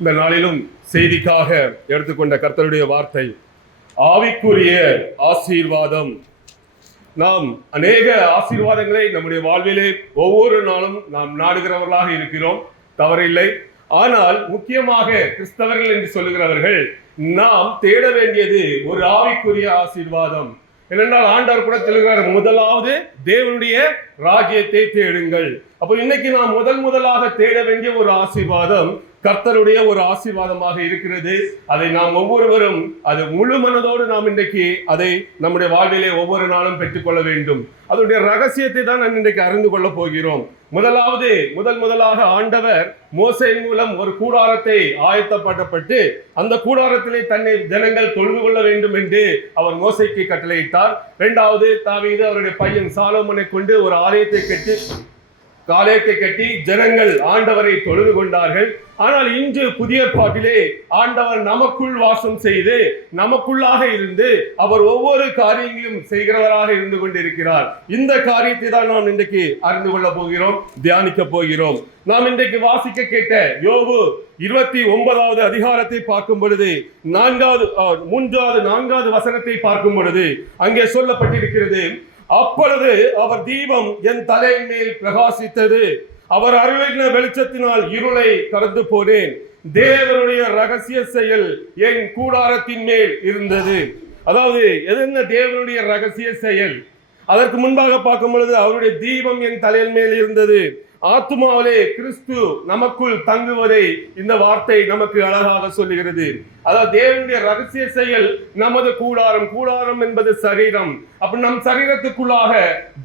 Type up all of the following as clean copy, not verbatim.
இந்த நாளிலும் செய்திக்காக எடுத்துக்கொண்ட கர்த்தருடைய வார்த்தை ஆவிக்குரிய ஆசீர்வாதம். நாம் அநேக ஆசீர்வாதங்களை நம்முடைய வாழ்விலே ஒவ்வொரு நாளும் நாம் நாடுகிறவர்களாக இருக்கிறோம், தவறில்லை. ஆனால் முக்கியமாக கிறிஸ்தவர்கள் என்று சொல்லுகிறவர்கள் நாம் தேட வேண்டியது ஒரு ஆவிக்குரிய ஆசீர்வாதம். ஏனென்றால் ஆண்டவர் கூட சொல்லுகிறார், முதலாவது தேவனுடைய ராஜ்யத்தை தேடுங்கள். அப்போ இன்னைக்கு நாம் முதலாக தேட வேண்டிய ஒரு ஆசீர்வாதம் கர்த்தருடைய ஒரு ஆசீர்வாதமாக இருக்கிறது. அதை நாம் ஒவ்வொருவரும் அது முழு மனதோடு நாம் இன்றைக்கு அதை நம்முடைய வாழ்விலே ஒவ்வொரு நாளும் பெற்றுக்கொள்ள வேண்டும். அதனுடைய ரகசியத்தை தான் நாம் இன்றைக்கு அறிந்து கொள்ள போகிறோம். முதலாக ஆண்டவர் மோசேயின் மூலம் ஒரு கூடாரத்தை ஆயத்தப்பட்டு அந்த கூடாரத்திலே தன்னை ஜனங்கள் தொழுது கொள்ள வேண்டும் என்று அவர் மோசேக்கு கட்டளையிட்டார். இரண்டாவது தாவீது அவருடைய பையன் சாலோமோனை கொண்டு ஒரு ஆலயத்தை கட்டி ஜனங்கள் ஆண்டவரை தொழுது கொண்டார்கள். ஆனால் இன்று புதிய பாட்டிலே ஆண்டவர் நமக்குள் வாசம் செய்து நமக்குள்ளாக இருந்து அவர் ஒவ்வொரு காரியங்களையும் செய்கிறவராக இருந்து கொண்டிருக்கிறார். இந்த காரியத்தை தான் நாம் இன்றைக்கு அறிந்து கொள்ள போகிறோம், தியானிக்க போகிறோம். நாம் இன்றைக்கு வாசிக்க கேட்ட யோபு 29வது அதிகாரத்தை பார்க்கும் பொழுது 4வது வசனத்தை பார்க்கும் பொழுது அங்கே சொல்லப்பட்டிருக்கிறது, அப்பொழுது அவர் தீபம் என் தலையின் மேல் பிரகாசித்தது, அவர் அருளின வெளிச்சத்தினால் இருளை கடந்து போனேன், தேவனுடைய ரகசிய செயல் என் கூடாரத்தின் மேல் இருந்தது. அதாவது என்ன தேவனுடைய ரகசிய செயல்? அதற்கு முன்பாக பார்க்கும் பொழுது அவருடைய தீபம் என் தலையின் மேல் இருந்தது. ஆத்துமாவிலே கிறிஸ்து நமக்குள் தங்குவதை இந்த வார்த்தை நமக்கு அழகாக சொல்லுகிறது. அதாவது தேவனுடைய ரகசிய செயல் நமது கூடாரம் என்பது சரீரம். அப்ப நம் சரீரத்துக்குள்ளாக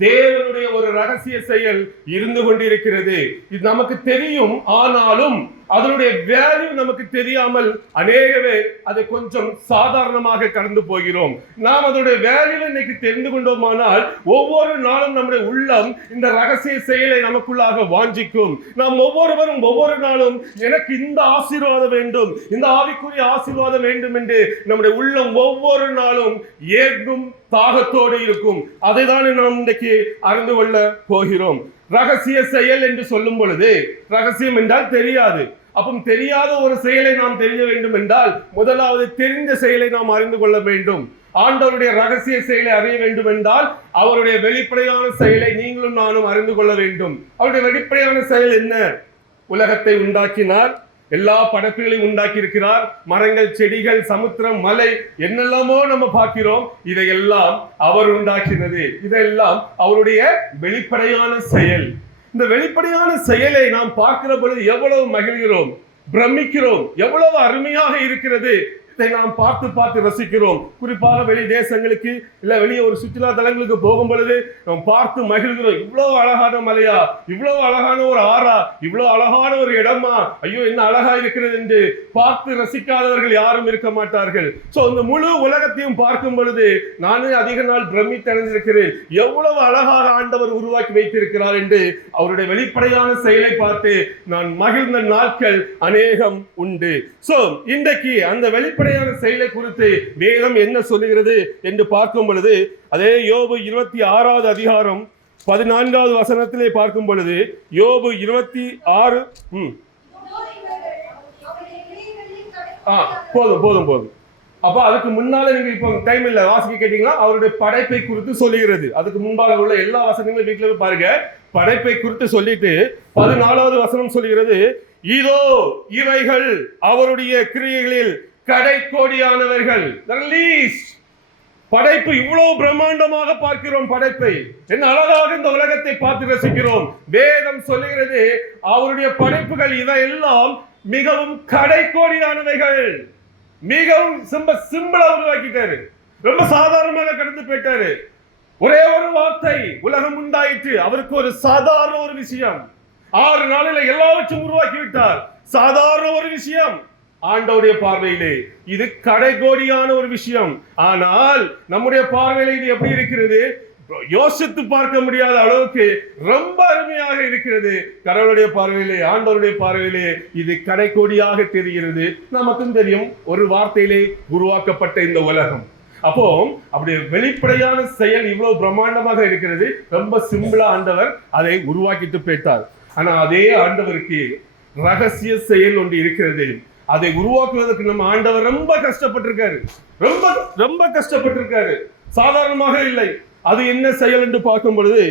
தேவனுடைய ஒரு ரகசிய செயல் இருந்து கொண்டிருக்கிறது. இது நமக்கு தெரியும், ஆனாலும் அதனுடைய வேல்யூ நமக்கு தெரியாமல் அநேக பேர் அதை கொஞ்சம் சாதாரணமாக கடந்து போகிறோம். நாம் அதனுடைய வேல்யூ இன்னைக்கு தெரிந்து கொண்டோமானால் ஒவ்வொரு நாளும் நம்முடைய உள்ளம் இந்த ரகசிய செயலை நமக்குள்ளாக வாஞ்சிக்கும். நாம் ஒவ்வொருவரும் ஒவ்வொரு நாளும் எனக்கு இந்த ஆசீர்வாதம் வேண்டும், இந்த ஆவிக்குரிய ஆசீர்வாதம் வேண்டும் என்று நம்முடைய உள்ளம் ஒவ்வொரு நாளும் ஏங்கும் தாகத்தோடு இருக்கும். அதை தான் நாம் இன்றைக்கு அறிந்து கொள்ள போகிறோம். ரகசிய செயல் என்று சொல்லும் பொழுது, ரகசியம் என்றால் தெரியாது. அப்போ தெரியாத ஒரு செயலை நாம் தெரிய வேண்டும் என்றால் முதலாவது தெரிந்த செயலை நாம் அறிந்து கொள்ள வேண்டும். ஆண்டவருடைய ரகசிய செயலை அறிய வேண்டும் என்றால் அவருடைய வெளிப்படையான செயலை நீங்களும் நானும் அறிந்து கொள்ள வேண்டும். அவருடைய வெளிப்படையான செயல் என்ன? உலகத்தை உண்டாக்கினார், எல்லா படைப்புகளையும் உண்டாக்கி இருக்கிறார். மரங்கள், செடிகள், சமுத்திரம், மலை, என்னெல்லாமோ நம்ம பார்க்கிறோம். இதையெல்லாம் அவர் உண்டாக்கினது. இதெல்லாம் அவருடைய வெளிப்படையான செயல். இந்த வெளிப்படையான செயலை நாம் பார்க்கிற பொழுது எவ்வளவு மகிழ்கிறோம், பிரமிக்கிறோம், எவ்வளவு அருமையாக இருக்கிறது. இதை நாம் பார்த்து ரசிக்கிறோம். குறிப்பாக வெளி தேசங்களுக்கு இல்ல வெளியே ஒரு சுற்றுலா தலங்களுக்கு போகும் பொழுது நாம் பார்த்து மகிழ்கிறோம். இவ்வளவு அழகான மலையா, இவ்வளவு அழகான ஒரு ஆறா, இவ்வளவு அழகான ஒரு இடமா, ஐயோ என்ன அழகா இருக்கிறது என்று பார்த்து ரசிக்காதவர்கள் யாரும் இருக்க மாட்டார்கள். சோ இந்த முழு உலகத்தையும் பார்க்கும் பொழுது நானே அதிக நாள் பிரமித்தடைந்திருக்கிறேன். எவ்வளவு அழகாக ஆண்டவர் உருவாக்கி வைத்திருக்கிறார் என்று அவருடைய வெளிப்படையான செயலை பார்த்து நான் மகிழ்ந்த நாட்கள் அநேகம் உண்டு. சோ இன்றைக்கு அந்த வெளிப்படையான செயலை குறித்து வேதம் என்ன சொல்லுகிறது என்று பார்க்கும் பொழுது அதே யோபு 26வது அதிகாரம் 14வது வசனத்திலே பார்க்கும் பொழுது யோபு 26 போதும். அப்ப அதுக்கு முன்னால நீங்க இப்போ டைம் இல்ல வாசிக்க கேட்டீங்கன்னா அவருடைய படைப்பை குறித்து சொல்லுகிறது. அதுக்கு முன்பாக உள்ள எல்லா வசனங்களும் வீட்டுல போய் பாருங்க. படைப்பை குறித்து சொல்லிட்டு 14வது வசனம் சொல்லுகிறது, இதோ இவைகள் அவருடைய கிரியைகளில் கடைக்கோடியானவர்கள். படைப்பு இவ்வளவு பிரம்மாண்டமாக பார்க்கிறோம். படைப்பை என்ன அழகாக இந்த உலகத்தை பார்த்து ரசிக்கிறோம். வேதம் சொல்லுகிறது அவருடைய படைப்புகள் இவையெல்லாம் மிகவும் கடைக்கோடியானவைகள். மிகவும் சிம்பிளா உருவாக்கிட்டாரு, ரொம்ப சாதாரணமாக கடந்து போயிட்டாரு. ஒரே ஒரு வார்த்தை, உலகம் உண்டாயிற்று. அவருக்கு ஒரு சாதாரண ஒரு விஷயம். 6 நாளில் எல்லாவற்றையும் உருவாக்கி விட்டார். சாதாரண ஒரு விஷயம். ஆண்டவருடைய பார்வையிலே இது கடைகோடியான ஒரு விஷயம். ஆனால் நம்முடைய பார்வையிலே இது எப்படி இருக்கிறது? யோசித்து பார்க்க முடியாத அளவுக்கு ரொம்ப அருமையாக இருக்கிறது. கடவுளுடைய பார்வையிலே, ஆண்டவருடைய பார்வையிலே இது கடைகோடியாக தெரிகிறது. நமக்கும் தெரியும், ஒரு வார்த்தையிலே உருவாக்கப்பட்ட இந்த உலகம். அப்போ அப்படி வெளிப்படையான செயல் இவ்வளவு பிரம்மாண்டமாக இருக்கிறது. ரொம்ப சிம்பிளா ஆண்டவர் அதை உருவாக்கிட்டு போயிட்டார். ஆனா அதே ஆண்டவருக்கு ரகசிய செயல் ஒன்று இருக்கிறது. அதை உருவாக்குவதற்கு நம்ம ஆண்டவர் ரொம்ப கஷ்டப்பட்டிருக்காரு, ரொம்ப ரொம்ப கஷ்டப்பட்டிருக்காரு, சாதாரணமாக இல்லை. அது என்ன செயல் என்று பார்க்கும் பொழுது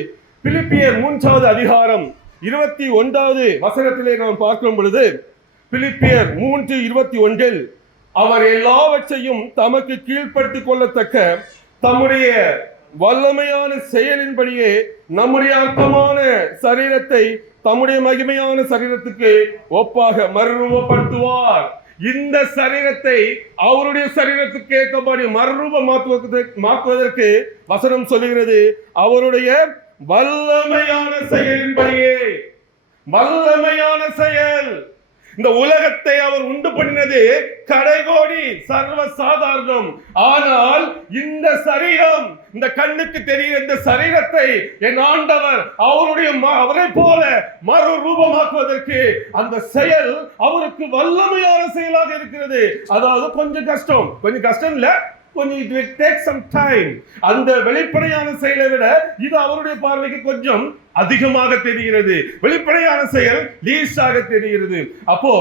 பிலிப்பியர் 3வது அதிகாரம் 21வது வசனத்திலே நாம் பார்க்கும் பொழுது, பிலிப்பியர் 3:21 அவர் எல்லாவற்றையும் தமக்கு கீழ்ப்படுத்திக் கொள்ளத்தக்க தம்முடைய வல்லமையான செயலின்படியே நம்முடைய அற்பமான சரீரத்தை தம்முடைய மகிமையான சரீரத்துக்கு ஒப்பாக மறுரூபப்படுத்துவார். இந்த சரீரத்தை அவருடைய சரீரத்துக்கு ஏற்றபடி மறுரூபமாக்குவதற்கு வசனம் சொல்லுகிறது, அவருடைய வல்லமையான செயலின்படியே. வல்லமையான செயல். இந்த உலகத்தை அவர் உண்டு பண்ணினது கடைகோடி சர்வ சாதாரணம். ஆனால் இந்த சரீரம், இந்த கண்ணுக்கு தெரிகிற இந்த சரீரத்தை என் ஆண்டவர் அவரை போல மறு ரூபமாக்குவதற்கு அந்த செயல் அவருக்கு வல்லமையான செயலாக இருக்கிறது. அதாவது கொஞ்சம் கஷ்டம் இல்ல, கொஞ்சம் it will take some time. அந்த வெளிப்படையான செயலை விட இது அவருடைய பார்வைக்கு கொஞ்சம் அதிகமாக தெரிகிறது. வெளிப்படையான செயல் லீஸ்டாக தெரிகிறது. அப்போ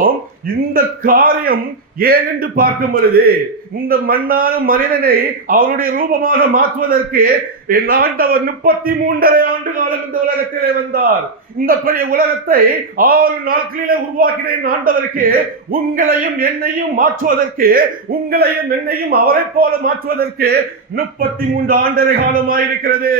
இந்த காரியம் ஏன் என்று பார்க்கும் பொழுது, இந்த மண்ணான மனிதனை அவருடைய ரூபமாக மாற்றுவதற்கு என் ஆண்டவர் 33.5 ஆண்டு காலம் இந்த உலகத்திலே வந்தார். இந்த பெரிய உலகத்தை 6 நாட்களிலே உருவாக்கின என் ஆண்டவருக்கு உங்களையும் என்னையும் மாற்றுவதற்கு, உங்களையும் என்னையும் அவரை போல மாற்றுவதற்கு 33 ஆண்டரை காலமாயிருக்கிறது.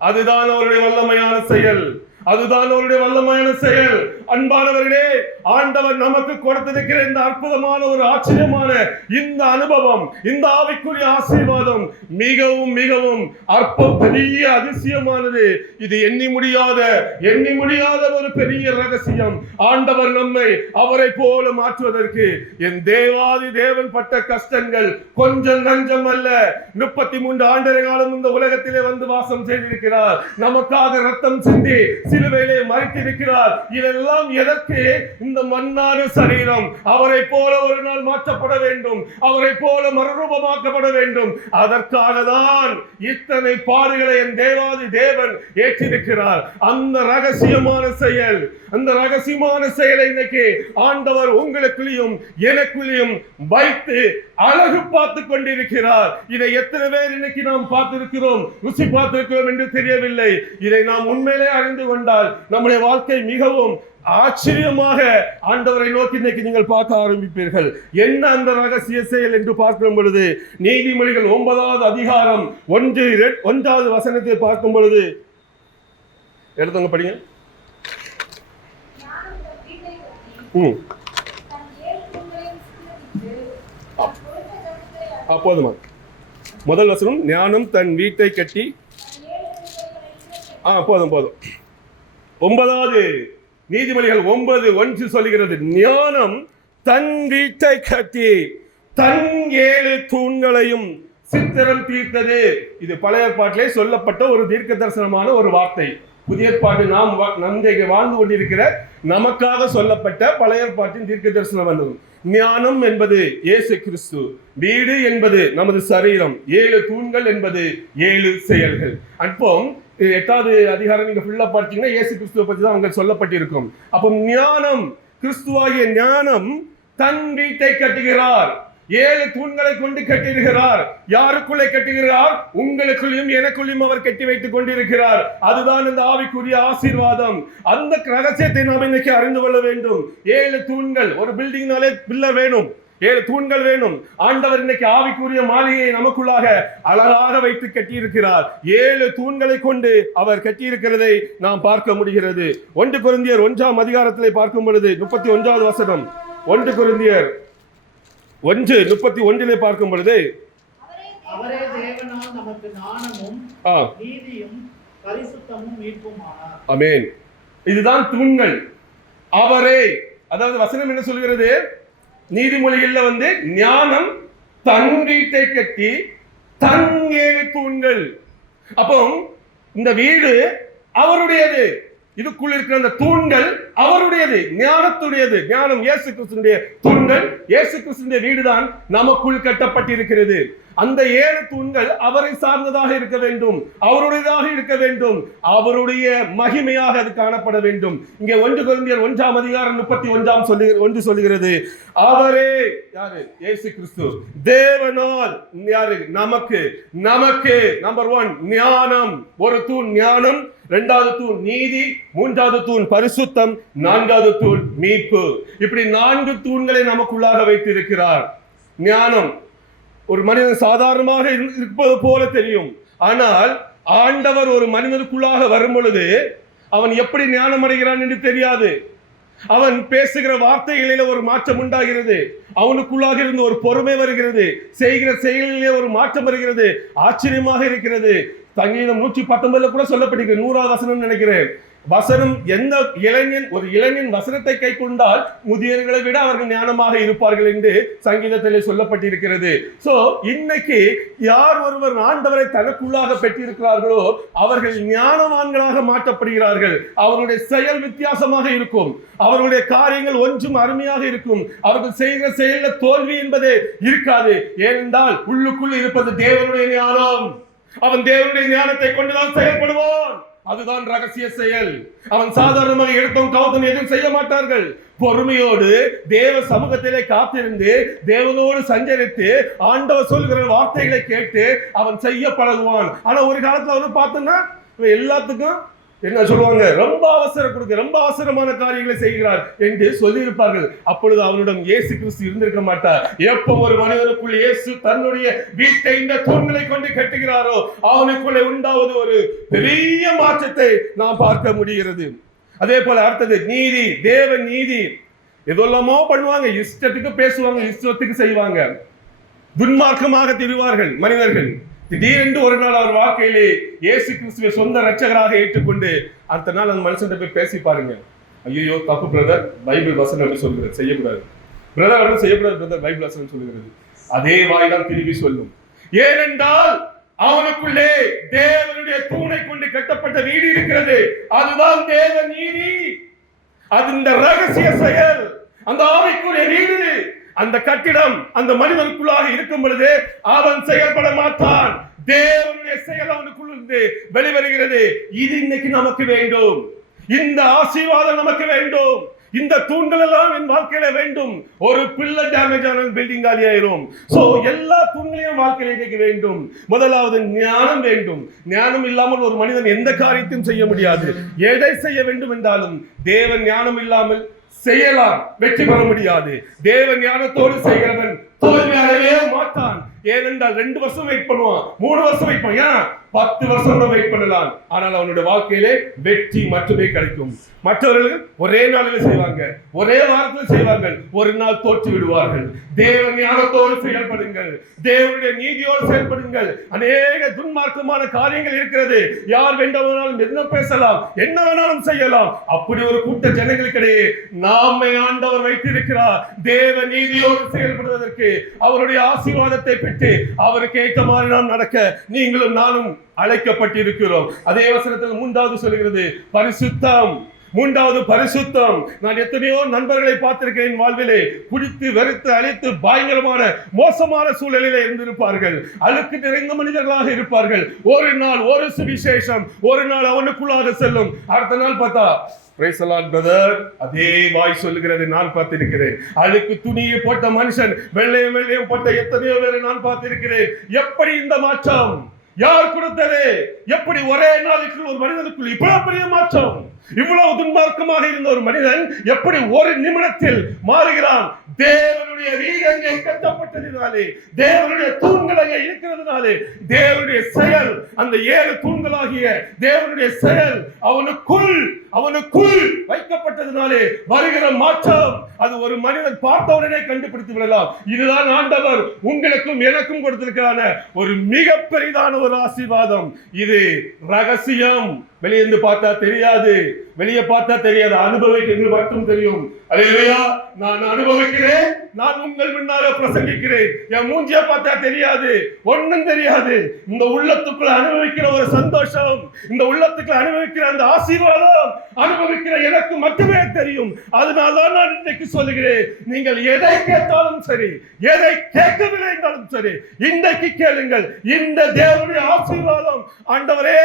அதுதான் அவருடைய வல்லமையான செயல். அதுதான் அவருடைய வல்லமையான செயல். அன்பானவர்களே, ஆண்டவர் நமக்கு கொடுத்திருக்கிற இந்த அற்புதமான ஒரு ஆச்சரியமான இந்த அனுபவம், இந்த ஆவிக்குரிய ஆசீர்வாதம் மிகவும் மிகவும் அற்பம், பெரிய அதிசயமானது. இது எண்ணி முடியாத ஒரு பெரிய ரகசியம். ஆண்டவர் நம்மை அவரை போல மாற்றுவதற்கு என் தேவாதி தேவன் பட்ட கஷ்டங்கள் கொஞ்சம் நஞ்சம் அல்ல. 33 ஆண்டரை காலம் இந்த உலகத்திலே வந்து வாசம் செய்திருக்கிறார். நமக்காக ரத்தம் சிந்தி சிலுவையிலே மரித்திருக்கிறார். இதெல்லாம் எதற்கு? இந்த மண்ணான சரீரம் அவரை போல ஒரு நாள் மாற்றப்பட வேண்டும், அவரை போல மறுரூபமாக்கப்பட வேண்டும். அதற்காக தான் இத்தனை பாடுகளை என் தேவாதி தேவன் ஏற்றிருக்கிறார். அந்த ரகசியமான செயல், அந்த ரகசியமான செயலை இன்னைக்கு ஆண்டவர் உங்களுக்குள்ளேயும் எனக்குள்ளேயும் வைத்து அழகு பார்த்து கொண்டிருக்கிறார். இதை எத்தனை பேர் இன்னைக்கு நாம் பார்த்திருக்கிறோம், ருசி பார்த்திருக்கிறோம் என்று தெரியவில்லை. இதை நாம் உண்மையிலே அறிந்து கொண்டால் நம்முடைய வாழ்க்கை மிகவும் ஆச்சரியமாக ஆண்டவரை நோக்கி இன்னைக்கு நீங்கள் பார்க்க ஆரம்பிப்பீர்கள். என்ன அந்த ரகசிய செயல் என்று பார்க்கும் பொழுது, நீதிமொழிகள் 9வது அதிகாரம் 1வது வசனத்தை பார்க்கும் பொழுது, எடுத்தவங்க படிங்க. போதுமா? முதல் வசனம், ஞானம் தன் வீட்டை கட்டி. போதும். 9வது நீதிமொழிகள் 9:1 சொல்லுகிறது, ஞானம் தன் வீட்டை கட்டி தன் 7 தூண்களையும் சித்திரம் தீர்த்தது. இது பழைய ஏற்பாட்டிலே சொல்லப்பட்ட ஒரு தீர்க்க தரிசனமான ஒரு வார்த்தை. புதிய ஏற்பாடு நாம் வாழ்ந்து கொண்டிருக்கிற நமக்காக சொல்லப்பட்ட பழைய ஏற்பாட்டின் தீர்க்க தரிசனம் வந்தது. ஞானம் என்பது இயேசு கிறிஸ்து, வீடு என்பது நமது சரீரம், 7 தூண்கள் என்பது 7 செயல்கள். அப்போ 8வது அதிகாரம் நீங்க ஃபுல்லா பார்த்தீங்கன்னா இயேசு கிறிஸ்துவை பற்றி தான் அங்க சொல்லப்பட்டிருக்கும். அப்போ ஞானம், கிறிஸ்துவாகிய ஞானம் தன் வீட்டை கட்டுகிறார். 7 தூண்களை கொண்டு கட்டியிருக்கிறார். யாருக்குள்ளே கட்டுகிறார்? உங்களுக்குள்ளையும் எனக்குள்ளையும் அவர் கட்டி வைத்துக் கொண்டிருக்கிறார். அதுதான் இந்த ஆவிக்குரிய ஆசீர்வாதம். அந்த ரகசியத்தை நாம் இன்னைக்கு அறிந்து கொள்ள வேண்டும். 7 தூண்கள். ஒரு பில்டிங்னாலே பில்லர் வேணும், 7 தூண்கள் வேணும். ஆண்டவர் இன்னைக்கு ஆவிக்குரிய மாளிகையை நமக்குள்ளாக அழகாக வைத்து கட்டியிருக்கிறார். 7 தூண்களை கொண்டு அவர் கட்டியிருக்கிறதை நாம் பார்க்க முடிகிறது. 1 கொரிந்தியர் 1ஆம் அதிகாரத்திலே பார்க்கும் பொழுது 31வது வசனம், 1 கொரிந்தியர் 1:31 பார்க்கும் பொழுது, அவரே தேவனால் நமக்கு ஞானமும் நீதியும் பரிசுத்தமும் மீட்புமானார். ஆமென். இதுதான் தூண்கள். அவரே, அதாவது வசனம் என்ன சொல்கிறது? நீதிமொழிகள்ல ஞானம் தன் வீட்டை கட்டி தன் 7 தூண்கள். அப்போ இந்த வீடு அவருடையது, இதுக்குள் இருக்கிற அந்த தூண்கள் அவருடையது, ஞானத்துடையது. ஞானம் இயேசு கிறிஸ்துவினுடைய தூண்கள், இயேசு கிறிஸ்துவினுடைய வீடுதான் நமக்குள் கட்டப்பட்டிருக்கிறது. அந்த 7 தூண்கள் அவரை சார்ந்ததாக இருக்க வேண்டும், அவருடையதாக இருக்க வேண்டும், அவருடைய மகிமையாக அது காணப்பட வேண்டும். இங்கே 1 கொரிந்தியர் 1ஆம் அதிகாரம் 31 சொல்லுகிறது, அவரே யாரு? இயேசு கிறிஸ்து. தேவனால் யாரு? நமக்கு நம்பர் 1 ஞானம். ஒரு தூண் ஞானம், 2வது தூண் நீதி, 3வது தூண் பரிசுத்தம், 4வது தூண் மீட்பு. இப்படி 4 தூண்களை நமக்குள்ளாக வைத்திருக்கிறார். ஞானம் ஒரு மனிதன் சாதாரணமாக இருப்பது போல தெரியும். ஆனால் ஆண்டவர் ஒரு மனிதனுக்குள்ளாக வரும் பொழுது அவன் எப்படி ஞானம் அடைகிறான் என்று தெரியாது. அவன் பேசுகிற வார்த்தைகளிலே ஒரு மாற்றம் உண்டாகிறது, அவனுக்குள்ளாக இருந்து ஒரு பொறுமை வருகிறது, செய்கிற செயலிலே ஒரு மாற்றம் வருகிறது. ஆச்சரியமாக இருக்கிறது. சங்கீதம் 119 கூட சொல்லப்பட்டிருக்கு, 100வது வசனம் நினைக்கிறேன். வசனம் எந்த ஒரு இளைஞன் வசனத்தை கை கொண்டால் முதியவர்களை விட அவர்கள் ஞானமாக இருப்பார்கள் என்று சங்கீதத்திலே சொல்லப்பட்டிருக்கிறது. சோ இன்னைக்கு யார் ஒருவர் ஆண்டவரை தனக்குள்ளாக பெற்றிருக்கிறார்களோ அவர்கள் ஞானவான்களாக மாற்றப்படுகிறார்கள். அவருடைய செயல் வித்தியாசமாக இருக்கும், அவருடைய காரியங்கள் ஒன்றும் அருமையாக இருக்கும், அவர்கள் செய்கிற செயல்ல தோல்வி என்பதே இருக்காது. ஏனென்றால் உள்ளுக்குள் இருப்பது தேவனுடைய ஞானம். அவன் தேவனுடைய ஞானத்தை கொண்டுதான் செயல்படுவான். அதுதான் ரகசிய செயல். அவன் சாதாரணமாக எடுத்தோம் கவுத்தம் எதுவும் செய்ய மாட்டார்கள். பொறுமையோடு தேவ சமூகத்திலே காத்திருந்து தேவனோடு சஞ்சரித்து ஆண்டவர் சொல்கிற வார்த்தைகளை கேட்டு அவன் செய்ய பழகுவான். ஆனா ஒரு காலத்துல அவனு பார்த்தோம்னா எல்லாத்துக்கும் என்ன சொல்லுவாங்க, ரொம்ப ரொம்ப அவசரமான காரியங்களை செய்கிறார் என்று சொல்லியிருப்பார்கள். அப்பொழுது அவனிடம் இயேசு கிறிஸ்து இருந்திருக்க மாட்டார். எப்ப ஒரு மனிதனுக்குள் இயேசு தன்னுடைய வீட்டை இந்த தூண்களை கொண்டு கட்டுகிறாரோ அவனுக்குள்ளே உண்டாவது ஒரு பெரிய மாற்றத்தை நாம் பார்க்க முடிகிறது. அதே போல அடுத்தது நீதி. தேவன் நீதி. எதெல்லாமோ பண்ணுவாங்க, இஷ்டத்துக்கு பேசுவாங்க, இஷ்டத்துக்கு செய்வாங்க, துன்மார்க்கமாக திரிவார்கள் மனிதர்கள். திடீரென்று ஒரு நாள் அவர் வாழ்க்கையிலே இயேசு கிறிஸ்துவை சொந்த ரட்சகராக ஏற்றுக்கொண்டு அடுத்த நாள் அந்த மனுஷன் போய் பேசி பாருங்க, ஐயோ தப்பு பிரதர், பைபிள் வசனம் என்று சொல்கிறது, செய்யக்கூடாது பிரதர், அப்படின்னு செய்யக்கூடாது பிரதர், பைபிள் வசனம் சொல்லுகிறது. அதே வாய்தான் திரும்பி சொல்லும். ஏனென்றால் அவனுக்குள்ளே தேவனுடைய தூணை கொண்டு கட்டப்பட்ட வீடு இருக்கிறது. அதுதான் தேவ நீதி. அது இந்த ரகசிய செயல், அந்த ஆவிக்குரிய வீடு, அந்த கட்டிடம் அந்த மனிதனுக்குள்ளாக இருக்கும் பொழுது அவன் செயல்பட மாட்டான். தேவனுடைய செயல் அவனுக்குள்ளிருந்து வெளிவருகிறது. இது இன்னைக்கு நமக்கு வேண்டும். இந்த ஆசீர்வாதம் நமக்கு வேண்டும். இந்த தூண்கள் எல்லாம் என் வாழ்க்கையில வேண்டும். ஒரு பிள்ளை டேமேஜ் ஆன பில்டிங் காலியாயிரும். சோ எல்லா தூண்களையும் வாழ்க்கையில இன்னைக்கு வேண்டும். முதலாவது ஞானம் வேண்டும். ஞானம் இல்லாமல் ஒரு மனிதன் எந்த காரியத்தையும் செய்ய முடியாது. எதை செய்ய வேண்டும் என்றாலும் தேவன் ஞானம் இல்லாமல் செய்யலாம், வெற்றி பெற முடியாது. தேவ ஞானத்தோடு செய்கிறவன் தோல்வி அடையவே மாட்டான். ஏனென்றால் 2 வருஷம் வெயிட் பண்ணுவான், 3 வருஷம் வெயிட் பண்ணுவான், 10 வருஷம் வெயிட் பண்ணலாம். ஆனால் அவனுடைய வாழ்க்கையிலே வெற்றி மட்டுமே கிடைக்கும். மற்றவர்கள் ஒரே நாளில் செய்வாங்க, ஒரே வாரத்தில் செய்வாங்க, ஒரு நாள் தோற்று விடுவார்கள். தேவ ஞானத்தோடு செயல்படுங்கள், தேவனுடைய நீதியோடு செயல்படுங்கள். அநேக துன்மார்க்கமான காரியங்கள் இருக்கிறது. யார் வேண்டாலும் என்ன பேசலாம், என்ன வேணாலும் செய்யலாம். அப்படி ஒரு கூட்ட ஜனங்களுக்கிடையே நாமே ஆண்டவர் வைத்திருக்கிறார். தேவ நீதியோடு செயல்படுவதற்கு, அவருடைய ஆசீர்வாதத்தை பெற்று அவருக்கு ஏற்ற மாதிரி நாம் நடக்க நீங்களும் நானும் அழைக்கப்பட்டிருக்கிறோம். அதே வசனத்தில் 3வது சொல்கிறது பரிசுத்தம். 3வது பரிசுத்தம். நான் எத்தனையோ நண்பர்களை பார்த்திருக்கிறேன் வாழ்விலே, குடித்து வெறுத்து அழித்து பயங்கரமான மோசமான சூழலிலே இருந்திருப்பார்கள். அழுக்கு நிறைந்த மனிதர்களாக இருப்பார்கள். ஒரு நாள் ஒரு சுவிசேஷம், ஒரு நாள் அவனுக்குள்ளாக செல்லும், அடுத்த நாள் பார்த்தா Praise the Lord, brother. அதே வாய் சொல்லுகிறது, நான் பார்த்திருக்கிறேன். அழுக்கு துணியை போட்ட மனுஷன் வெள்ளையும் போட்ட எத்தனையோ பேரை நான் பார்த்திருக்கிறேன். எப்படி இந்த மாற்றம் யார் கொடுத்தது? எப்படி ஒரே நாளுக்குள் ஒரு மனிதனுக்குள் இவ்வளவு பெரிய மாற்றம்? இவ்வளவு துன்மார்க்கமாக இருந்த ஒரு மனிதன் எப்படி ஒரு நிமிடத்தில் மாறுகிறான்? தேவனுடைய வீடு கட்டப்பட்டதினாலே, தேவனுடைய தூண்கள் அங்கே இருக்கிறதுனாலே, தேவனுடைய செயல், அந்த 7 தூண்களாகிய தேவனுடைய செயல் அவனுக்குள் வைக்கப்பட்டதினாலே வருகிற மாற்றம், அது ஒரு மனிதன் பார்த்தவுடனே கண்டுபிடித்து விடலாம். இதுதான் ஆண்டவர் உங்களுக்கும் எனக்கும் கொடுத்திருக்கிறான ஒரு மிக பெரிதான ஒரு ஆசீர்வாதம். இது ரகசியம், வெளியிருந்து பார்த்தா தெரியாது. வெளியே பார்த்தா தெரியாது, அனுபவிக்கிறது மட்டும் தெரியும். அல்லேலூயா. நான் அனுபவிக்கிறேன், நான் உங்கள் முன்னால பிரசங்கிக்கிறேன். என் மூஞ்சிய பார்த்தா தெரியாது, ஒண்ணும் தெரியாது. இந்த உள்ளத்துக்குள்ள அனுபவிக்கிற ஒரு சந்தோஷம், இந்த உள்ளத்துக்குள்ள அனுபவிக்கிற அந்த ஆசீர்வாதம் அனுபவிக்கிற எனக்கு மட்டுமே தெரியும். அதனால்தான் நான் இன்றைக்கு சொல்லுகிறேன், நீங்கள் எதை கேட்டாலும் சரி, எதை கேட்கவில்லை என்றாலும் சரி, இன்றைக்கு கேளுங்கள். இந்த தேவனுடைய ஆசீர்வாதம் ஆண்டவரே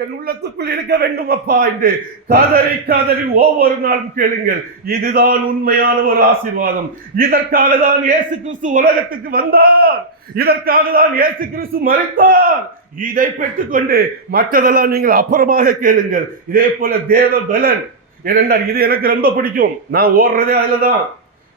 என் உள்ளத்துக்குள் இருக்க வேண்டும் அப்பா என்று கதறி கதறி ஒவ்வொரு நாளும் கேளுங்கள். இதுதான் உண்மையான ஒரு ஆசீர்வாதம். இதற்காக தான் இயேசு கிறிஸ்து உலகத்துக்கு வந்தார், இதற்காக தான் இயேசு கிறிஸ்து மரித்தார். இதை பெற்றுக்கொண்டு மற்றதெல்லாம் நீங்கள் அப்புறமாக கேளுங்கள். இதே போல தேவ பலன், ஏனென்றால் இது எனக்கு ரொம்ப பிடிக்கும். நான் ஓடுறதே அதுலதான்.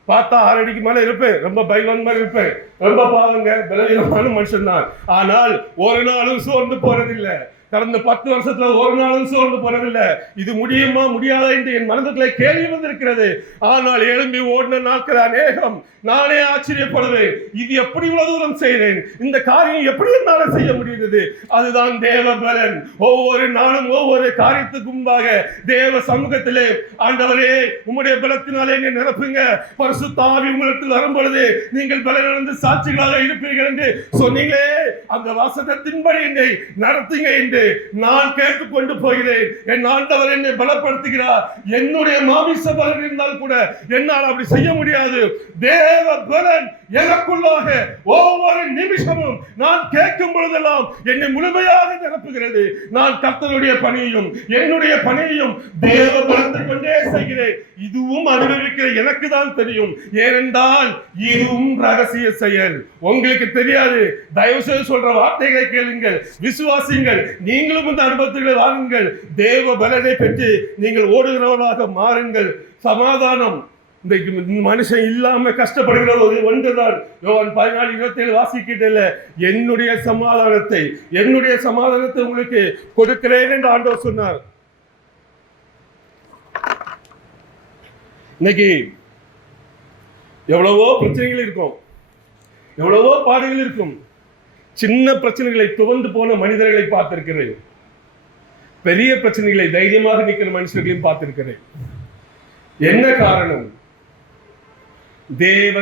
பார்த்தா 6 அடிக்கு மேல இருப்பேன், ரொம்ப பைலன் மாதிரி இருப்பேன், ரொம்ப பாவங்க பலவீனமான மனுஷன் தான். ஆனால் ஒரு நாளும் சோர்ந்து போறதில்லை. கடந்த 10 வருஷத்துல ஒரு நாளும் சோர்ந்து போறதில்லை. இது முடியுமா முடியாதா என்று என் மனதுக்குள்ளே கேள்வி வந்திருக்கிறது. ஆனால் எழும்பி ஓடின நாட்கள் அநேகம். நானே ஆச்சரியப்படுவேன், இது எப்படி இவ்வளவு தூரம் செய்கிறேன், இந்த காரியம் எப்படி என்னால செய்ய முடியுது? அதுதான் தேவ பலன். ஒவ்வொரு நாளும் ஒவ்வொரு காரியத்துக்கு முன்பாக தேவ சமூகத்திலே ஆண்டவரே உம்முடைய பலத்தினாலே என்னை நிரப்புங்க, பரிசுத்த ஆவி உங்களிடத்தில் வரும் பொழுது நீங்கள் பலனிழந்து சாட்சிகளாக இருப்பீர்கள் என்று சொன்னீங்களே, அந்த வசனத்தின்படி என்னை நடத்துங்க என்று நான் கேட்டுக்கொண்டு போகிறேன். என் ஆண்டவர் என்னை பலப்படுத்துகிறார். என்னுடைய மாமிச பலன் இருந்தால் கூட என்னால் அப்படி செய்ய முடியாது. தேவ பலன் எனக்குள்ளாக ஒவ்வொரு நிமிஷமும் நான் கேட்கும் பொழுதெல்லாம் என்னை முழுமையாக நிரப்புகிறது. நான் கர்த்தருடைய பணியையும் என்னுடைய பணியையும் தேவ பலத்தை கொண்டே செய்கிறேன். இதுவும் அனுபவிக்கிற எனக்கு தான் தெரியும். ஏனென்றால் இதுவும் ரகசிய செயல், உங்களுக்கு தெரியாது. தயவு செய்து சொல்ற வார்த்தைகளை கேளுங்கள், விசுவாசிங்கள். நீங்களும் இந்த அனுபவத்தை வாங்குங்கள். தேவ பலனை பெற்று நீங்கள் ஓடுகிறவர்களாக மாறுங்கள். சமாதானம் இந்த மனுஷன் இல்லாம கஷ்டப்படுகிறது ஒன்றுதான். யோவான் 14:27 வாசிக்கிட்டல, என்னுடைய சமாதானத்தை உங்களுக்கு கொடுக்கிறேன் என்று ஆண்டவர் சொன்னார். இன்னைக்கு எவ்வளவோ பிரச்சனைகள் இருக்கும், எவ்வளவோ பாடுகள் இருக்கும். சின்ன பிரச்சனைகளை துவந்து போன மனிதர்களை பார்த்திருக்கிறேன், பெரிய பிரச்சனைகளை தைரியமாக நிற்கிற மனுஷர்களையும் பார்த்திருக்கிறேன். என்ன காரணம்? தேவ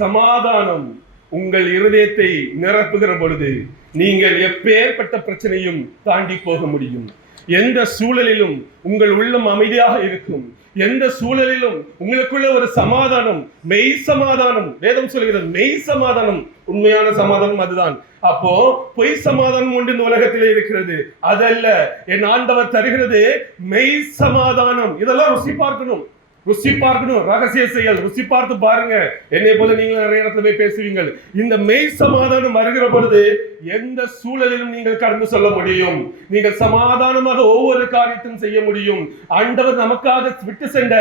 சமாதானம் உங்கள் இருதயத்தை நிரப்புகிற பொழுது நீங்கள் எப்பேற்பட்ட பிரச்சனையும் தாண்டி போக முடியும். எந்த சூழலிலும் உங்கள் உள்ளம் அமைதியாக இருக்கும். எந்த சூழலிலும் உங்களுக்குள்ள ஒரு சமாதானம், மெய் சமாதானம். வேதம் சொல்கிறது மெய் சமாதானம், உண்மையான சமாதானம் அதுதான். அப்போ பொய் சமாதானம் ஒன்று இந்த உலகத்திலே இருக்கிறது, அதல்ல. என் ஆண்டவர் தருகிறது மெய் சமாதானம். இதெல்லாம் ருசி பார்க்கணும். ரகசிய செயல். ருசி பார்த்து பாருங்க. என்னை போல நீங்க நிறைய இடத்துல போய் பேசுவீங்கள். இந்த மெய் சமாதானம் வருகிற பொழுது எந்த சூழலிலும் நீங்கள் கடந்து சொல்ல முடியும். நீங்கள் சமாதானமாக ஒவ்வொரு காரியத்தையும் செய்ய முடியும். ஆண்டவர் நமக்காக விட்டு சென்ற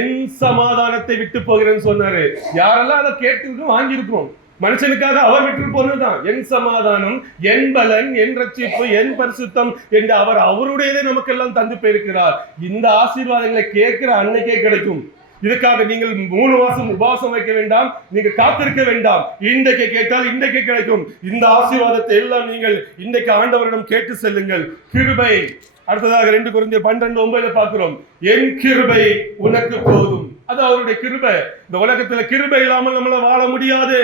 என் சமாதானத்தை விட்டு போகிறேன்னு சொன்னாரு. யாரெல்லாம் அதை கேட்டு வாங்கியிருக்கிறோம். மனுஷனுக்காக அவர் விட்டு போனதுதான் என் சமாதானம், என் பலன், என் ரட்சிப்பு, என் பரிசுத்தம் என்று அவர் அவருடையதை நமக்கெல்லாம் தந்து போயிருக்கிறார். இந்த ஆசீர்வாதங்களை கேட்கிற அன்னைக்கே கிடைக்கும். இதுக்காக நீங்கள் 3 மாசம் உபவாசம் வைக்க வேண்டாம், நீங்க காத்திருக்க வேண்டாம். இன்றைக்கு கேட்டால் இன்றைக்கு கிடைக்கும். இந்த ஆசீர்வாதத்தை எல்லாம் நீங்கள் இன்றைக்கு ஆண்டவரிடம் கேட்டு செல்லுங்கள். கிருபை. அடுத்ததாக 2 கொரிந்தியர் 12:9 பார்க்கிறோம். என் கிருபை உனக்கு போதும். அது அவருடைய கிருபை. இந்த உலகத்துல கிருபை இல்லாமல் நம்மளால வாழ முடியாது.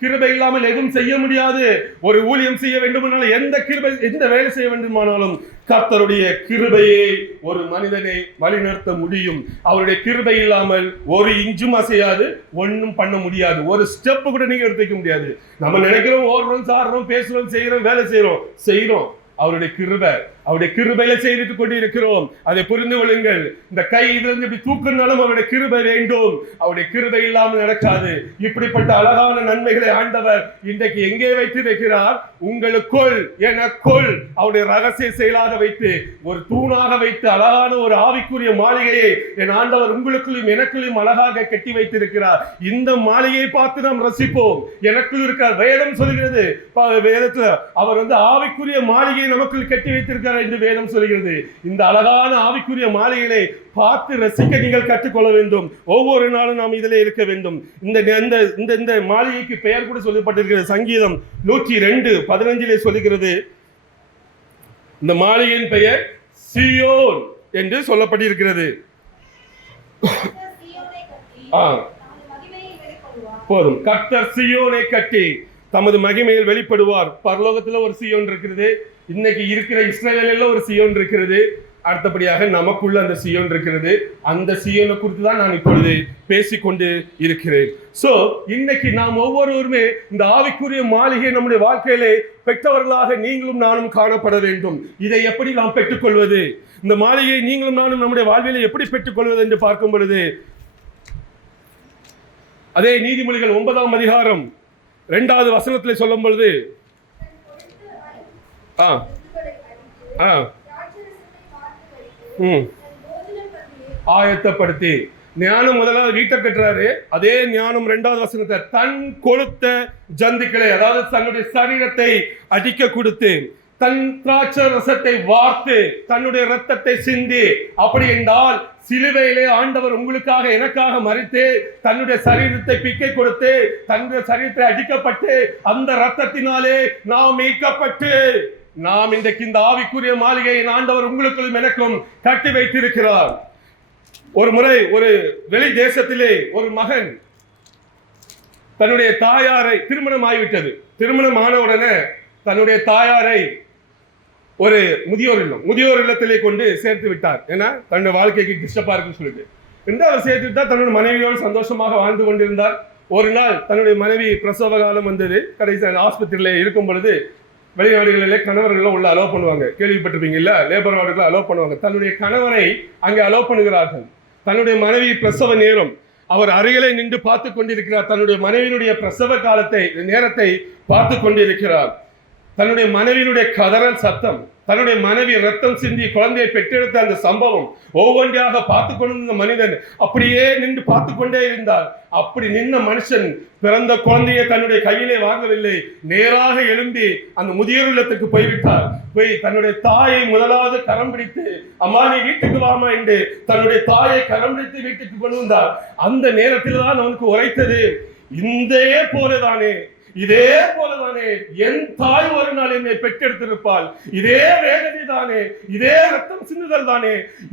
கிருபை இல்லாமல் எதுவும் செய்ய முடியாது. ஒரு ஊழியம் செய்ய வேண்டுமானாலும், எந்த வேலை செய்ய வேண்டுமானாலும் கர்த்தருடைய கிருபையை ஒரு மனிதனை வழிநடத்த முடியும். அவருடைய கிருபை இல்லாமல் ஒரு இன்ச்சும் அசையாது, ஒன்றும் பண்ண முடியாது. ஒரு ஸ்டெப் கூட நீங்க எடுத்து வைக்க முடியாது. நம்ம நினைக்கிறோம், ஓடுறோம், சாடுறோம், பேசுறோம், செய்யறோம், வேலை செய்யறோம். அவருடைய கிருபையில செய்துட்டு கொண்டு இருக்கிறோம். அதை புரிந்து கொள்ளுங்கள். இந்த கை இதிலிருந்து இப்படி தூக்குனாலும் அவருடைய கிருபை வேண்டும். அவருடைய கிருபை இல்லாமல் நடக்காது. இப்படிப்பட்ட அழகான நன்மைகளை ஆண்டவர் இன்றைக்கு எங்கே வைத்து வைக்கிறார்? உங்களுக்குள், எனக்குள் அவருடைய ரகசிய செயலாக வைத்து, ஒரு தூணாக வைத்து, அழகான ஒரு ஆவிக்குரிய மாளிகையை என் ஆண்டவர் உங்களுக்குள்ளும் எனக்குள்ளும் அழகாக கட்டி வைத்திருக்கிறார். இந்த மாளிகையை பார்த்து நாம் ரசிப்போம். எனக்குள் இருக்கிற வேதம் சொல்கிறது, வேதத்துல அவர் ஆவிக்குரிய மாளிகையை நமக்குள் கட்டி வைத்திருக்கிறார் என்று வேதம் சொல்கிறது. இந்த அழகான ஆவிக்குரிய மாளிகையை பார்த்து ரசிக்க நீங்கள் கற்றுக்கொள்ள வேண்டும். ஒவ்வொரு நாளும் நாம் இதிலே இருக்க வேண்டும். இந்த மாளிகைக்கு பெயர் கூட சொல்லப்பட்டிருக்கிறது. சங்கீதம் 102:15 சொல்லுகிறது, இந்த மாளிகையின் பெயர் சீயோன் என்று சொல்லப்பட்டிருக்கிறது. போதும். கர்த்தர் சீயோனை கட்டி தமது மகிமையில் வெளிப்படுவார். பரலோகத்துல ஒரு சீயோன் இருக்கிறது, இன்னைக்கு இருக்கிற இஸ்ரவேலில் ஒரு சீயோன் இருக்கிறது, அடுத்தபடியாக நமக்குள்ள அந்த சீயோன் இருக்கிறது. அந்த சீயோனை குறித்து தான் நான் இப்பொழுது பேசிக்கொண்டு இருக்கிறேன். சோ இன்னைக்கு நாம் ஒவ்வொருவருமே இந்த ஆவிக்குரிய மாளிகை நம்முடைய வாழ்க்கையிலே பெற்றவர்களாக நீங்களும் நானும் காணப்பட வேண்டும். இதை எப்படி நாம் பெற்றுக்கொள்வது, இந்த மாளிகையை நீங்களும் நானும் நம்முடைய வாழ்விலே எப்படி பெற்றுக்கொள்வது என்று பார்க்கும் பொழுது, அதே நீதிமொழிகள் 9ஆம் அதிகாரம் 2வது வசனத்திலே சொல்லும் பொழுது ஆயத்தப்படுத்தி ஞானம் முதலாவது வீட்டை கட்டுறாரு. அதே ஞானம் 2வது வசனத்தை தன் கொழுத்த ஜந்துக்களை, அதாவது தன்னுடைய சரீரத்தை அடிக்க கொடுத்து, தன் திராட்சை ரசத்தை வார்த்து, தன்னுடைய ரத்தத்தை சிந்தி, அப்படி என்றால் சிலுவையிலே ஆண்டவர் உங்களுக்காக எனக்காக மரித்து தன்னுடைய சரீரத்தை பிக்கை கொடுத்து தன்னுடைய சரீரத்தை அடிக்கப்பட்டு அந்த ரத்தத்தினாலே நாம் மீட்கப்பட்டு நாம் இன்றைக்கு இந்த ஆவிக்குரிய மாளிகையை ஆண்டவர் உங்களுக்கும் எனக்கும் கட்டி வைத்திருக்கிறார். ஒரு முறை ஒரு வெளி தேசத்திலே ஒரு மகன் தன்னுடைய தாயாரை, திருமணம் ஆகிவிட்டது, திருமணம் ஆன உடனே தன்னுடைய தாயாரை ஒரு முதியோர் இல்லத்திலே கொண்டு சேர்த்து விட்டார். ஏன்னா தன்னுடைய வாழ்க்கைக்கு டிஸ்டர்பா இருக்குன்னு சொல்லிட்டு அவர் சேர்த்து விட்டார். தன்னுடைய மனைவியோடு சந்தோஷமாக வாழ்ந்து கொண்டிருந்தார். ஒரு நாள் தன்னுடைய மனைவி பிரசவ காலம் வந்தது. கடைசி ஆஸ்பத்திரியில இருக்கும் பொழுது வெளிநாடுகளிலே கணவர்கள் உள்ள அலோவ் பண்ணுவாங்க, கேள்விப்பட்டிருப்பீங்க இல்ல, லேபர் வார்டுகளை அலோவ் பண்ணுவாங்க. தன்னுடைய கணவரை அங்கே அலோவ் பண்ணுகிறார்கள். தன்னுடைய மனைவி பிரசவ நேரம், அவர் அருகிலே நின்று பார்த்து கொண்டிருக்கிறார். தன்னுடைய மனைவியினுடைய பிரசவ காலத்தை, நேரத்தை பார்த்து கொண்டிருக்கிறார். தன்னுடைய மனைவியினுடைய கதறல் சத்தம், தன்னுடைய மனைவி ரத்தம் சிந்தி குழந்தையை பெற்றெடுத்த அந்த சம்பவம் ஒவ்வொன்றாக பார்த்து கொண்டிருந்த மனிதன் அப்படியே நின்று பார்த்து கொண்டே இருந்தார். அப்படி நின்ன மனுஷன் பிறந்த குழந்தையை தன்னுடைய கையிலே வாங்கவில்லை, நேராக எழும்பி அந்த முதியோர் இல்லத்துக்கு போய்விட்டார். போய் தன்னுடைய தாயை முதலாவது கரம் பிடித்து, அம்மா நீ வீட்டுக்கு வாமா என்று தன்னுடைய தாயை கரம் பிடித்து வீட்டுக்கு கொண்டு வந்தார். அந்த நேரத்தில் தான் அவனுக்கு உரைத்தது, இதே போலதானே என் தாய் ஒரு நாள் என்னை பெற்றெடுத்திருப்பாள், இதே வேதனை தானே, இதே ரத்தம் சிந்துதல் தானே,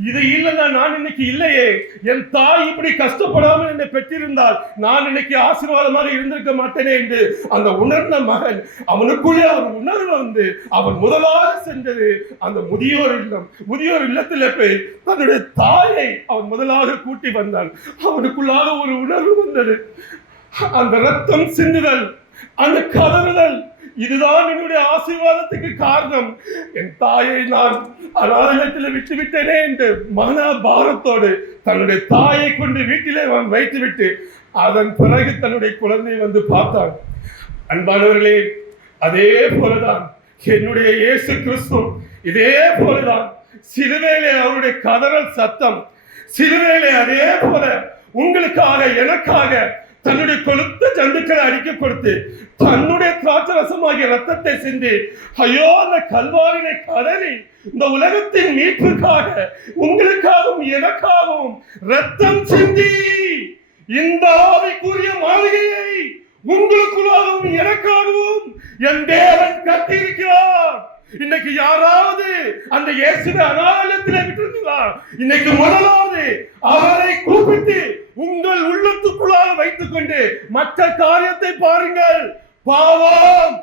இது இல்லைன்னா நான் இன்னைக்கு இல்லையே, என் தாய் இப்படி கஷ்டப்படாமல் என்னை பெற்றிருந்தால் நான் இன்னைக்கு ஆசீர்வாதமாக இருந்திருக்க மாட்டேனே என்று அந்த உணர்ந்த மகன், அவனுக்குள்ளே அவர் உணர்வு வந்து அவன் முதலாக சென்றது அந்த முதியோர் இல்லத்தில் போய் தன்னுடைய தாயை அவன் முதலாக கூட்டி வந்தான். அவனுக்குள்ளாக ஒரு உணர்வு வந்தது. அந்த ரத்தம் சிந்துதல், அந்த கதறுதல், இதுதான் என்னுடைய ஆசீர்வாதத்துக்கு காரணம். என் தாயை நான் அனாதையத்தில் விட்டு விட்டேனே என்று மனபாரத்தோடு தன்னுடைய தாயை கொண்டு வீட்டிலே அவன் வைத்துவிட்டு அதன் பிறகு தன்னுடைய குழந்தையை வந்து பார்த்தான். அன்பானவர்களே, அதே போலதான் என்னுடைய இயேசு கிறிஸ்து, இதே போலதான் சிலுவையிலே அவருடைய கதறல் சத்தம், சிலுவையிலே அதே போல உங்களுக்காக எனக்காக தன்னுடைய கொழுத்த ஜந்துக்களை அடிக்க கொடுத்து தன்னுடைய திராட்சரசமாகிய ரத்தத்தை சிந்தி, ஐயோ அந்த கல்வாரினை கதறி இந்த உலகத்தின் மீட்புக்காக உங்களுக்காகவும் எனக்காகவும் ரத்தம் சிந்தி இந்த ஆவிக்குரிய மாளிகையை உங்களுக்குள்ளாகவும் எனக்காகவும் என் தேவன் கட்டியிருக்கிறார். இன்னைக்கு யாராவது அந்த இயேசுவை அனாலயத்திலே விட்டிருந்தீங்களா? இன்னைக்கு முதலாவது அவரை கூப்பிட்டு உங்கள் உள்ளத்துக்குள்ளாக வைத்துக் கொண்டு மற்ற காரியத்தை பாருங்கள். பாவம்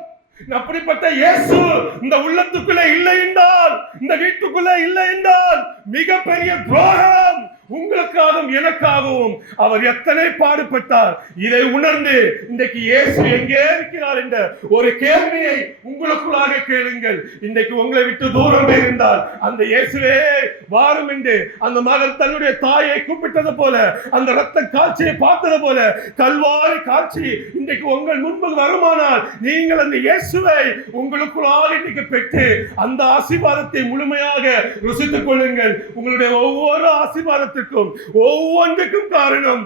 அப்படிப்பட்ட இயேசு இந்த உள்ளத்துக்குள்ளே இல்லை என்றால், இந்த வீட்டுக்குள்ளே இல்லை என்றால் மிகப்பெரிய துரோகம். உங்களுக்காகவும் எனக்காகவும் அவர் எத்தனை பாடுபட்டார், இதை உணர்ந்து இன்றைக்கு இயேசு எங்கே இருக்கிறார் என்ற ஒரு கேள்வியை உங்களுக்குள்ளாக கேளுங்கள். இன்றைக்கு உங்களை விட்டு தூரம் இருந்தால் அந்த இயேசுவே வாரும் என்று அந்த மகன் தன்னுடைய தாயை கூப்பிட்டது போல, அந்த ரத்த காட்சியை பார்த்தது போல கல்வாரி காட்சி இன்றைக்கு உங்கள் முன்பு வருமானால் நீங்கள் அந்த இயேசுவை உங்களுக்குள்ளாக இன்றைக்கு பெற்று அந்த ஆசீர்வாதத்தை முழுமையாக ருசித்துக் கொள்ளுங்கள். உங்களுடைய ஒவ்வொரு ஆசீர்வாதத்திற்கும் ஒவ்வொன்றுக்கும் காரணம்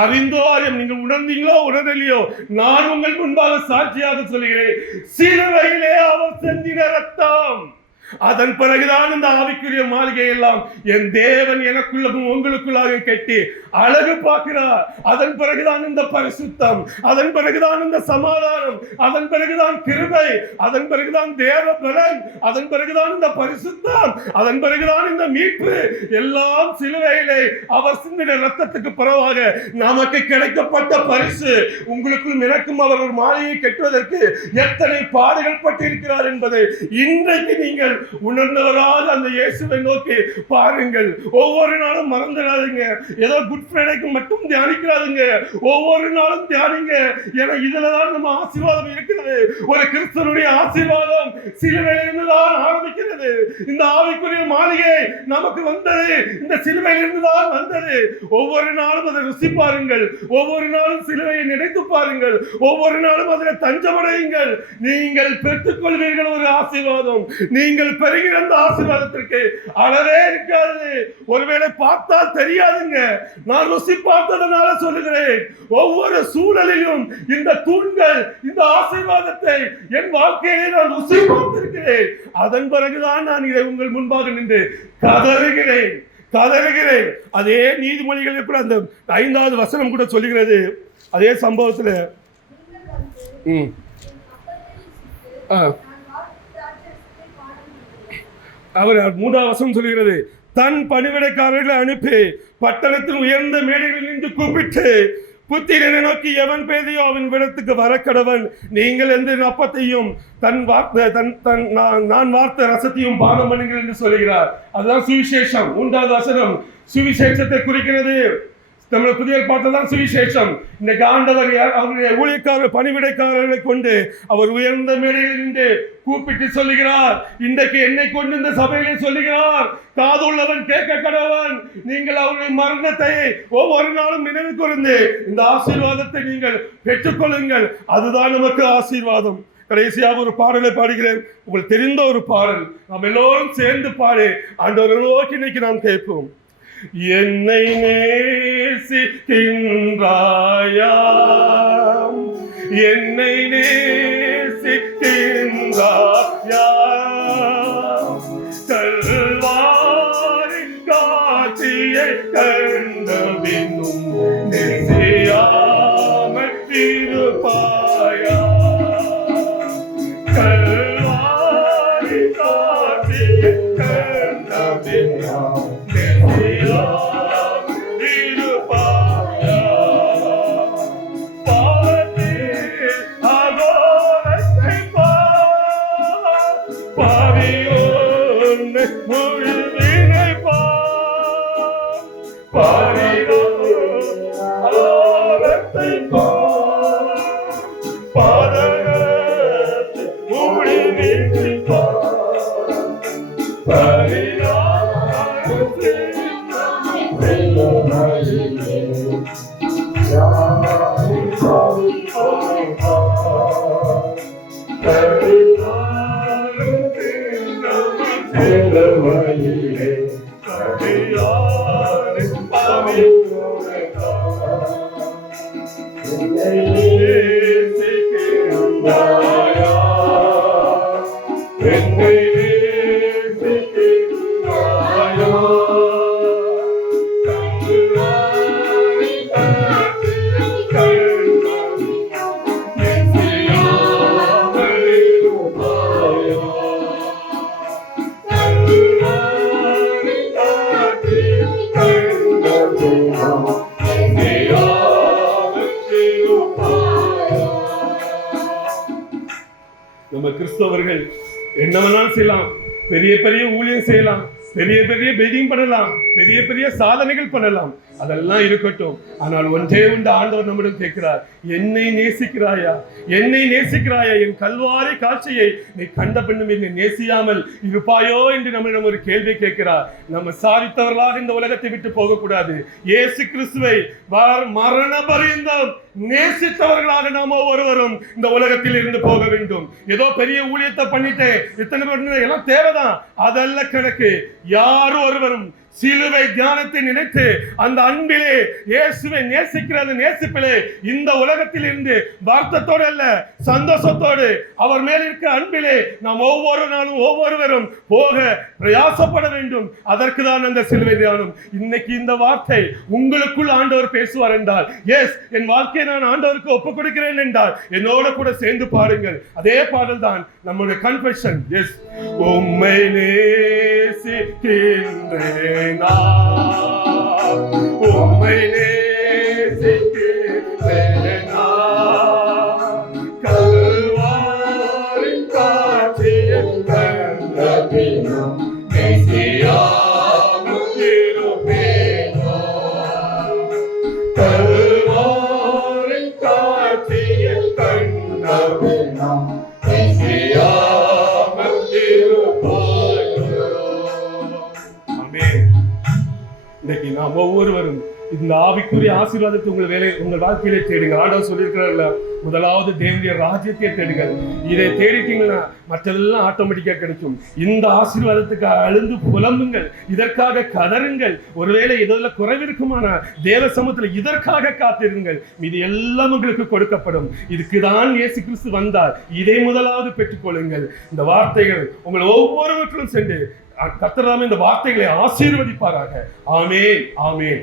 அறிந்தோ நீங்கள் உணர்ந்தீங்களோ உணரலையோ, நான் உங்கள் முன்பாக சாட்சியாக சொல்கிறேன், சிலுவையிலே அவர் சிந்தின ரத்தம், அதன் பிறகுதான் இந்த ஆவிக்குரிய மாளிகை எல்லாம் என் தேவன் எனக்குள்ளவும் உங்களுக்குள்ளாக கட்டி அழகு பார்க்கிறார். அதன் பிறகுதான் இந்த பரிசுத்தம், அதன் பிறகுதான் இந்த சமாதானம், அதன் பிறகுதான் கிருபை, அதன் பிறகுதான் தேவ பலன், அதன் பிறகுதான் இந்த பரிசுத்தம், அதன் பிறகுதான் இந்த மீட்பு. எல்லாம் சிலுவையிலே அவர் சிந்தின ரத்தத்துக்கு பிறவாக நமக்கு கிடைக்கப்பட்ட பரிசு. உங்களுக்கும் எனக்கும் அவர் ஒரு மாளிகையை கட்டுவதற்கு எத்தனை பாடுகள் பட்டிருக்கிறார் என்பதை இன்றைக்கு நீங்கள் உணர்ந்தவராக அந்த இயேசுவை நோக்கி பாருங்கள். ஒவ்வொரு நாளும் மறந்துடாதீங்க. ஏதோ குட் ஃப்ரைடேக்கு மட்டும் தியானிக்கிறாதுங்க. ஒவ்வொரு நாளும் தியானிங்க. ஏன்னா இதுலதான் நம்ம ஆசீர்வாதம் இருக்கிறது. ஒரு கிறிஸ்தவனுடைய ஆசீர்வாதம் சிலுவையிலிருந்து தான் ஆரம்பிக்கிறது. இந்த ஆவிக்குரிய மாளிகை நமக்கு வந்தது இந்த சிலுவையிலிருந்து தான் வந்தது. ஒவ்வொரு நாளும் அதை ருசி பாருங்கள். ஒவ்வொரு நாளும் சிலுவையை நினைத்து பாருங்கள். ஒவ்வொரு நாளும் அதில் தஞ்சமடையுங்கள். நீங்கள் பெற்றுக்கொள்வீர்கள் ஒரு ஆசீர்வாதம். நீங்கள் பெறுகிற அந்த ஆசீர்வாதத்திற்கு அளவே இருக்காது. ஒருவேளை பார்த்தால் தெரியாதுங்க. நான் ருசி பார்த்ததனால சொல்லுகிறேன். ஒவ்வொரு சூழலிலும் இந்த தூண்கள் இந்த ஆசீர்வாதத்தை என் வாழ்க்கையை நான் ருசி பார்த்திருக்கிறேன். அதன் பிறகுதான் நான் இதை உங்கள் முன்பாக நின்று கதறுகிறேன். அதே நீதிமொழிகளில் கூட அந்த 5வது வசனம் கூட சொல்லுகிறது. அதே சம்பவத்தில் அவர் 3வது வசனம் சொல்லுகிறது, தன் பணிவிடைக்காரர்களை அனுப்பி பட்டணத்தின் உயர்ந்த மேடைகளில் நின்று கூப்பிட்டு புத்திரனை நோக்கி எவன் பேதையோ அவன் விடத்துக்கு வரக்கடவன். நீங்கள் எந்த அப்பத்தையும் நான் வார்த்த ரசத்தையும் பானம் பண்ணுங்கள் என்று சொல்லுகிறார். அதுதான் சுவிசேஷம். 3வது வசனம் சுவிசேஷத்தை குறிக்கிறது. தமிழ் புதிய பாட்டுதான் சுவிசேஷம். இன்னைக்கு ஆண்டவர் அவருடைய ஊழியக்காரர் பணிவிடைக்காரர்களை கொண்டு அவர் உயர்ந்த மேடையில் நின்று கூப்பிட்டு சொல்லுகிறார். இன்றைக்கு என்னை கொண்டு இந்த சபையிலே சொல்லுகிறார், காதுள்ளவன் கேட்க கடவன். நீங்கள் அவருடைய மரணத்தை ஒவ்வொரு நாளும் நினைவு கூர்ந்து இந்த ஆசீர்வாதத்தை நீங்கள் பெற்றுக்கொள்ளுங்கள். அதுதான் நமக்கு ஆசீர்வாதம். கடைசியாக ஒரு பாடலை பாடுகிறேன். உங்களுக்கு தெரிந்த ஒரு பாடல். நாம் எல்லோரும் சேர்ந்து பாடி ஆண்டவரை நோக்கி இன்னைக்கு நாம் கேட்போம். என்னை நேசிக்கின்றாயா, என்னை நேசிக்கின்றாயா, கல்வாரி காட்சியை கண்டபின்னும் நேசியாமல் இருப்பாயா, கல்வாரி காட்சியை கண்டபின்னும் நம்ம கிறிஸ்தவர்கள் என்னவெல்லாம் செய்யலாம், பெரிய பெரிய ஊழியம் செய்யலாம், பெரிய பெரிய பெட்டிங் பண்ணலாம், பெரிய பெரிய சாதனைகள் பண்ணலாம், அதெல்லாம் இருக்கட்டும். ஆனால் ஒன்றே ஒன்று ஆண்டவர் நம்மிடம் கேட்கிறார், என்னை நேசிக்கிறாயா, என்னை நேசிக்கிறாயா, என் கல்வாரி காட்சியை நீ கண்ட பின்னும் என்னை நேசியாமல் இருப்பாயோ என்று நம்மிடம் ஒரு கேள்வி கேட்கிறார். நம்ம சாதித்தவர்களாக இந்த உலகத்தை விட்டு போகக்கூடாது. இயேசு கிறிஸ்துவை மரண பரியந்தம் நேசித்தவர்களாக நாம் ஒவ்வொருவரும் இந்த உலகத்தில் இருந்து போக வேண்டும். ஏதோ பெரிய ஊழியத்தை பண்ணிட்டு இத்தனை பேர் எல்லாம் தேவைதான், அதல்ல கணக்கு. யாரும் ஒருவரும் சிலுவை தியானத்தை நினைத்து அந்த அன்பிலே இயேசுவை நேசிக்கிறது நேசிப்பிலே இந்த உலகத்தில் இருந்து வருத்தத்தோடு அல்ல சந்தோஷத்தோடு அவர் மேல் இருக்கிற அன்பிலே நாம் ஒவ்வொரு நாளும் ஒவ்வொருவரும் போக பிரயாசப்பட வேண்டும். அதற்கு தான் அந்த சிலுவை தியானம். இன்னைக்கு இந்த வார்த்தை உங்களுக்குள் ஆண்டவர் பேசுவார் என்றால், எஸ், என் வாழ்க்கையை நான் ஆண்டவருக்கு ஒப்புக் கொடுக்கிறேன் என்றால் என்னோட கூட சேர்ந்து பாருங்கள். அதே பாடல் தான் நம்முடைய கன்ஃபெஷன். எஸ், உம்மை நேசிக்கின்றேன், உம்மை நேசிக்கின்றேன், கல்வாரி காட்சியில் கண்ட பின்னும் மெசியாவும் இருப்பேனோ, கல்வாரி காட்சியில் கண்ட பின்னும் மெசியாவும் இருப்பாயோ. ஆமென். இன்னைக்கு நாம் ஒவ்வொருவரும் இந்த ஆவிக்குரிய ஆசீர்வாதத்தை உங்கள் வாழ்க்கையிலே தேடுங்க. ஆண்டவர் சொல்லியிருக்கிறார்ல, முதலாவது தேவனுடைய ராஜ்யத்தை தேடுங்கள். இதை தேடிட்டீங்கன்னா மற்றதெல்லாம் ஆட்டோமேட்டிக்கா கிடைக்கும். இந்த ஆசீர்வாதத்துக்கு அழுந்து புலம்புங்கள், இதற்காக கதறுங்கள். ஒருவேளை இதெல்லாம் குறைவிருக்குமான தேவ சமூகத்தில் இதற்காக காத்திருங்கள். இது எல்லாம் உங்களுக்கு கொடுக்கப்படும். இதுக்குதான் இயேசு கிறிஸ்து வந்தார். இதை முதலாவது பெற்றுக்கொள்ளுங்கள். இந்த வார்த்தைகள் உங்கள் ஒவ்வொருவருக்கும் சென்று கர்த்தர் இந்த வார்த்தைகளை ஆசீர்வதிப்பாராக. ஆமென், ஆமென்.